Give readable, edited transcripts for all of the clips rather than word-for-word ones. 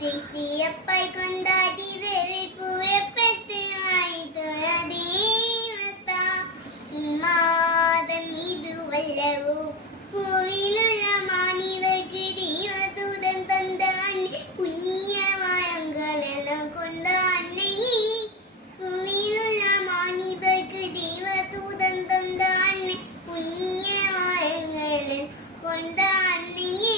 தேசியப்பை கொண்டாடி தேவி பூய பெற்று தேவதா இம்மாதம் இது வல்லவோ பூவிலுள்ள மாநிலக்கு தெய்வதூதன் தந்த அன்னை புண்ணிய வாயங்கள் எல்லாம் கொண்ட அன்னை பூவிலுள்ள மாநிலக்கு தெய்வதூதன் தந்த அன்னை புண்ணிய வாயங்கள் கொண்ட அன்னையே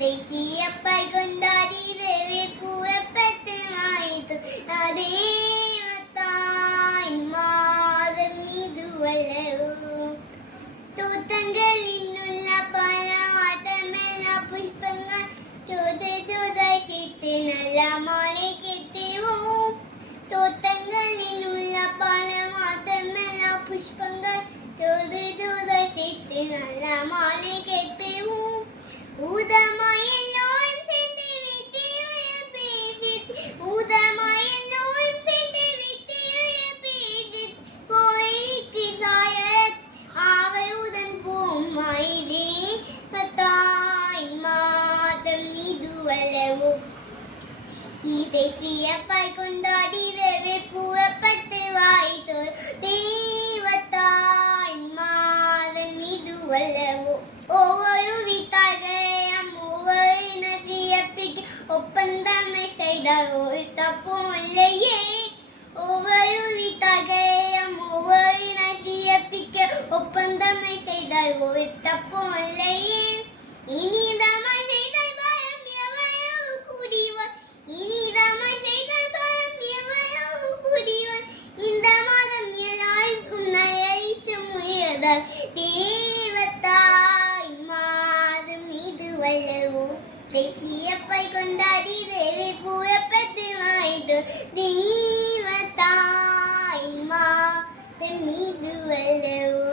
தேசியப்பை கொண்டாடி தேவி பூவப்பட்டு ஆய்த்து தேவதாய் மாதம் இது வல்லவோ தோட்டங்களில் உள்ள பல வாட்டமெல்லா புஷ்பங்கள் ஜோத ஜோத சேர்த்து நல்ல மாலை கெட்டுவோம் தோட்டங்களில் உள்ள பல வாட்டமெல்லா புஷ்பங்கள் ஜோத ஜோத சேர்த்து நல்ல மாலை கெட்டுவோம் ஊதமாய் எல்லோரும் சென்று விட்டிய பேசி ஊதமாய் எல்லோரும் சென்று விட்டிய பேசி கோயிலுக்கு சாயத் ஆவையுடன் பூமாயிலே பத்தாய் மாதம் இது வல்லவோ தேசியப்பை கொண்டாடி தேவி பூவப்பட்டு வாய்த்தோ தேவதாய் மாதம் இது வல்லவோ ஒவ்வொரு வித்தாகையும் ஒவ்வொரு நதியப்பிக்கு ஒப்பந்தமை செய்த ஒரு தப்பும் இல்லையே ஒவ்வொரு வித்தாகையும் ஒவ்வொரு நதியப்பிக்கு ஒப்பந்தமை செய்த ஒரு தப்பும் இல்லையே இனிதமாய் செய்தால் பயம் எவையோ கூடிவர் இனிதமாய் செய்தால் பயம் எவையோ கூடிவர் இந்த மாதம் எல்லாருக்கும் நயரிச்சும் உயர்ந்தார் தேவதாய் மாதம் இது வல்லவோ தேசியப்பை கொண்டாடி தேவி பூவப்பட்டு வாய்த்து தேவதாய் மாதம் இது வல்லவோ